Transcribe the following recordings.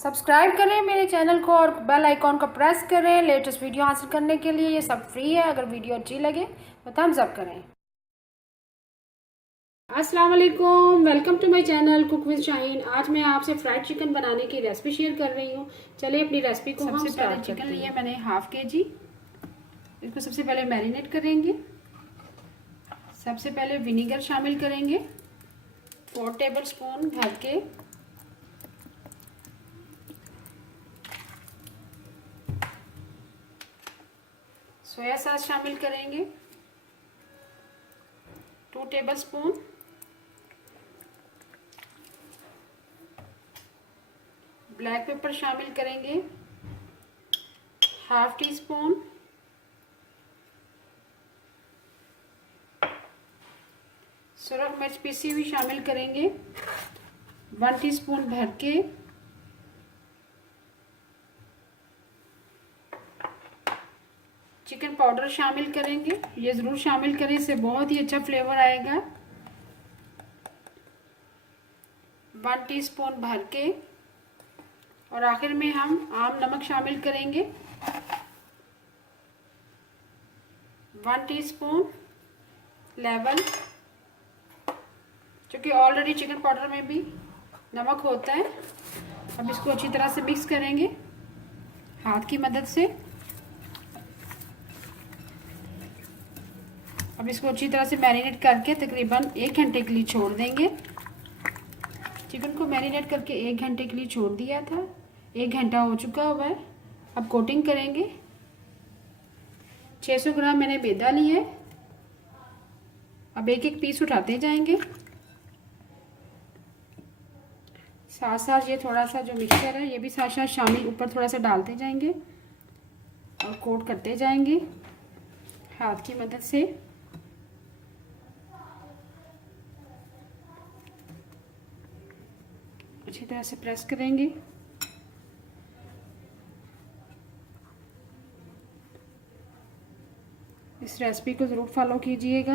Subscribe करें मेरे channel को और बेल आइकॉन को प्रेस करें लेटेस्ट वीडियो हासिल करने के लिए। ये सब फ्री है। अगर वीडियो अच्छी लगे तो थम्स अप करें। अस्सलाम वालेकुम, welcome to my channel cook with Shaheen. आज मैं आपसे फ्राइड चिकन बनाने की रेसिपी शेयर कर रही हूँ। चलिए अपनी रेसिपी को हम स्टार्ट करते हैं। चिकन लिया मैंने हाफ केजी। इसको सबसे पहले मैरिनेट करेंगे। सबसे पहले विनीगर शामिल करेंगे 4 टेबल स्पून भर के। सोया सॉस शामिल करेंगे 2 टेबल स्पून। ब्लैक पेपर शामिल करेंगे हाफ टी स्पून। सुरख मिर्च पीसी हुई शामिल करेंगे 1 टीस्पून भर के। चिकन पाउडर शामिल करेंगे, ये ज़रूर शामिल करें, इससे बहुत ही अच्छा फ्लेवर आएगा। 1 टीस्पून भर के। और आखिर में हम आम नमक शामिल करेंगे 1 टीस्पून लेवल, क्योंकि ऑलरेडी चिकन पाउडर में भी नमक होता है। अब इसको अच्छी तरह से मिक्स करेंगे हाथ की मदद से। अब इसको अच्छी तरह से मैरिनेट करके तकरीबन 1 घंटे के लिए छोड़ देंगे। चिकन को मैरिनेट करके 1 घंटे के लिए छोड़ दिया था। 1 घंटा हो चुका हुआ है। अब कोटिंग करेंगे। 600 ग्राम मैंने मैदा लिया है। अब एक एक पीस उठाते जाएंगे। साथ साथ ये थोड़ा सा जो मिक्सचर है ये भी साथ साथ शामिल ऊपर थोड़ा सा डालते जाएंगे और कोट करते जाएंगे हाथ की मदद से। अच्छी तरह से प्रेस करेंगे। इस रेसिपी को ज़रूर फॉलो कीजिएगा।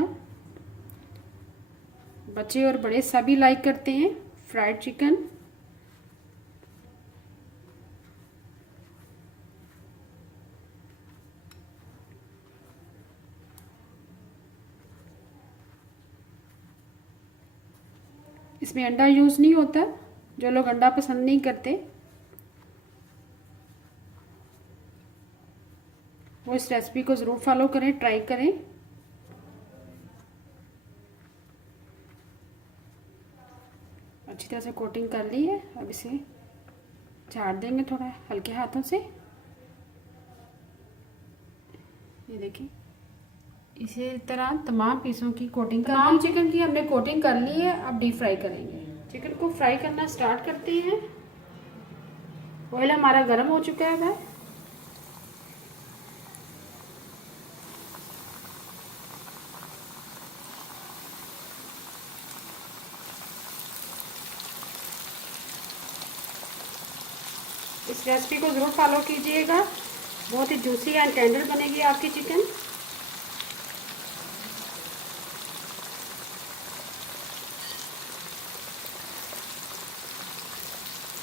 बच्चे और बड़े सभी लाइक करते हैं फ्राइड चिकन। इसमें अंडा यूज़ नहीं होता, जो लोग अंडा पसंद नहीं करते वो इस रेसिपी को ज़रूर फॉलो करें, ट्राई करें। अच्छी तरह से कोटिंग कर ली है। अब इसे झाड़ देंगे थोड़ा हल्के हाथों से। ये देखिए, इसी तरह तमाम पीसों की कोटिंग कर तमाम चिकन की हमने कोटिंग कर ली है। अब डीप फ्राई करेंगे। चिकन को फ्राई करना स्टार्ट करते हैं। ऑयल हमारा गर्म हो चुका है। भाई इस रेसिपी को ज़रूर फॉलो कीजिएगा। बहुत ही जूसी एंड टेंडर बनेगी आपकी चिकन।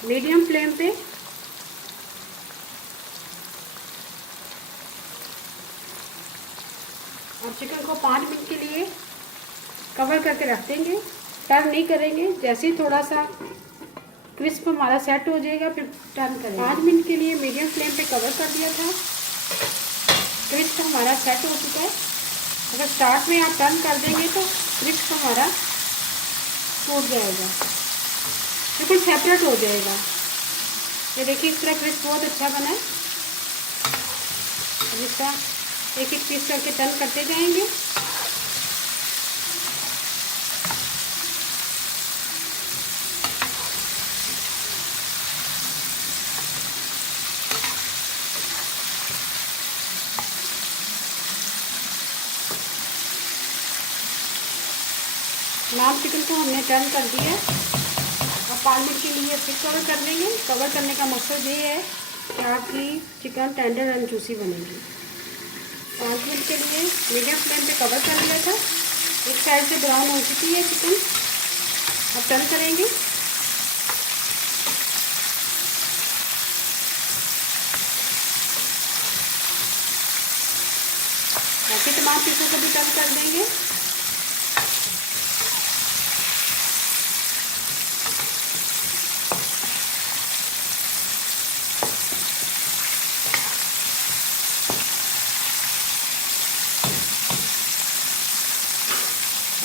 मीडियम फ्लेम पे और चिकन को 5 मिनट के लिए कवर करके रख देंगे। टर्न नहीं करेंगे। जैसे ही थोड़ा सा क्रिस्प हमारा सेट हो जाएगा फिर टर्न करेंगे। 5 मिनट के लिए मीडियम फ्लेम पे कवर कर दिया था। क्रिस्प हमारा सेट हो चुका है। अगर स्टार्ट में आप टर्न कर देंगे तो क्रिस्प हमारा टूट जाएगा, बिल्कुल सेपरेट हो जाएगा। ये देखिए इस तरह क्रिस्प बहुत अच्छा बना है। अब इसका एक एक पीस करके टर्न करते जाएंगे। नाम चिकन को हमने टर्न कर दिया। अब 5 मिनट के लिए फिर कवर कर लेंगे। कवर करने का मकसद ये है कि आपकी चिकन टेंडर एंड जूसी बनेगी। 5 मिनट के लिए मीडियम फ्लेम पे कवर कर लिया था। एक साइड से ब्राउन हो चुकी है चिकन। अब टर्न करेंगे। बाकी तमाम पीसों को भी टर्न कर देंगे।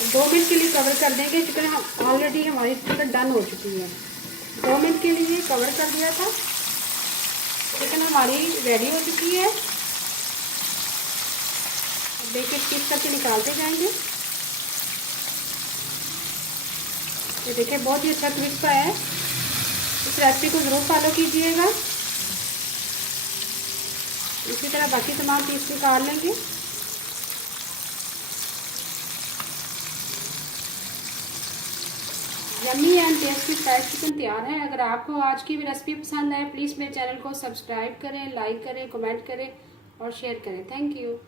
दो मिनट के लिए कवर कर देंगे। चिकन हम ऑलरेडी हमारी चिकन डन हो चुकी है। 2 मिनट के लिए कवर कर दिया था। चिकन हमारी रेडी हो चुकी है। देखिए पीस करके निकालते जाएंगे। ये देखिए बहुत ही अच्छा क्रिस्प है। इस रेसिपी को ज़रूर फॉलो कीजिएगा। इसी तरह बाकी तमाम पीस निकाल लेंगे। Yummy and tasty fried chicken तैयार है। अगर आपको आज की भी रेसिपी पसंद आए प्लीज़ मेरे चैनल को सब्सक्राइब करें, लाइक करें, कमेंट करें और शेयर करें। Thank you.